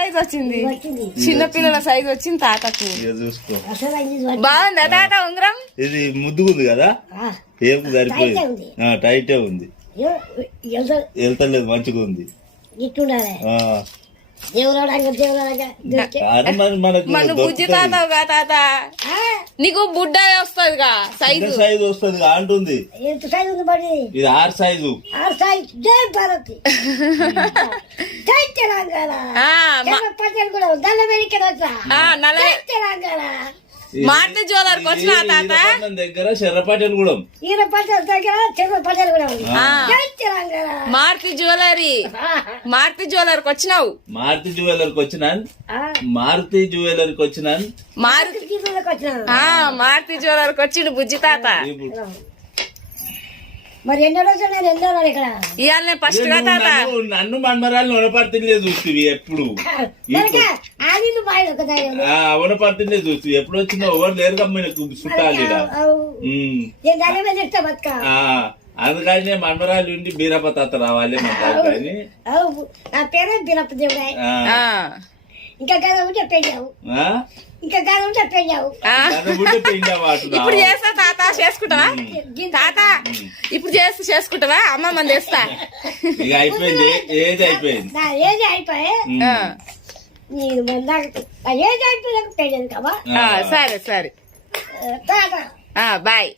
Size వచ్చింది, చిన్న పిల్లల సైజ్ వచ్చింది తాతకు. చూసుకో బాగుందా తాత ఉంగరం? ఇది ముద్దుగుంది కదా, ఏం సరిపోయింది, టైటే ఉంది, వెళ్తలేదు, మంచిగా ఉంది. మన బుజ్జి తాతవుగా తాత, నీకు బుడ్డ వస్తుందిగా, సైజు వస్తుంది అంటుంది. ఇది 6 సైజు. మార్తి జ్యువెలర్కి వచ్చిన తాత దగ్గర శర్రపటెలగూడెం, మార్తి జ్యువెలరీ, మార్తి జ్యువెలర్కి వచ్చినావు. మారుతి జ్యువెలర్కి వచ్చినాను, మారుతి జ్యువెలర్కి వచ్చినాను, మార్తి జ్యువెలర్కి వచ్చిండు బుజ్జి తాత. మరి ఎన్నో రోజులు ఇక్కడ ఇవాళ ఫస్ట్ గా తాత నన్ను మనమరాలు వనపడుతుందే చూస్తుంది ఎప్పుడు, వనపడుతుందే చూస్తుంది. ఎప్పుడు వచ్చినా ఎవరు లేరు కమ్మకు చుట్టాలి. అందుకని మనమరాలు ఉండి బీరప్ప తాత రావాలి అంటారు. కానీ నా పేరే బీరప్ప దేవుడా. ఇంకా గదం చెప్పేయావు, ఇంకా గదం చెప్పేయావు. ఇప్పుడు చేస్తా తాత, చేసుకుంటావా తాత? ఇప్పుడు చేసుకుంటావా? అమ్మ మన తెస్తా. ఇక అయిపోయింది, ఏజ్ అయిపోయింది, నా ఏజ్ అయిపోయి నేను ఏజ్ అయిపోయాక పెళ్ళాను కదా. సరే సరే, బాయ్.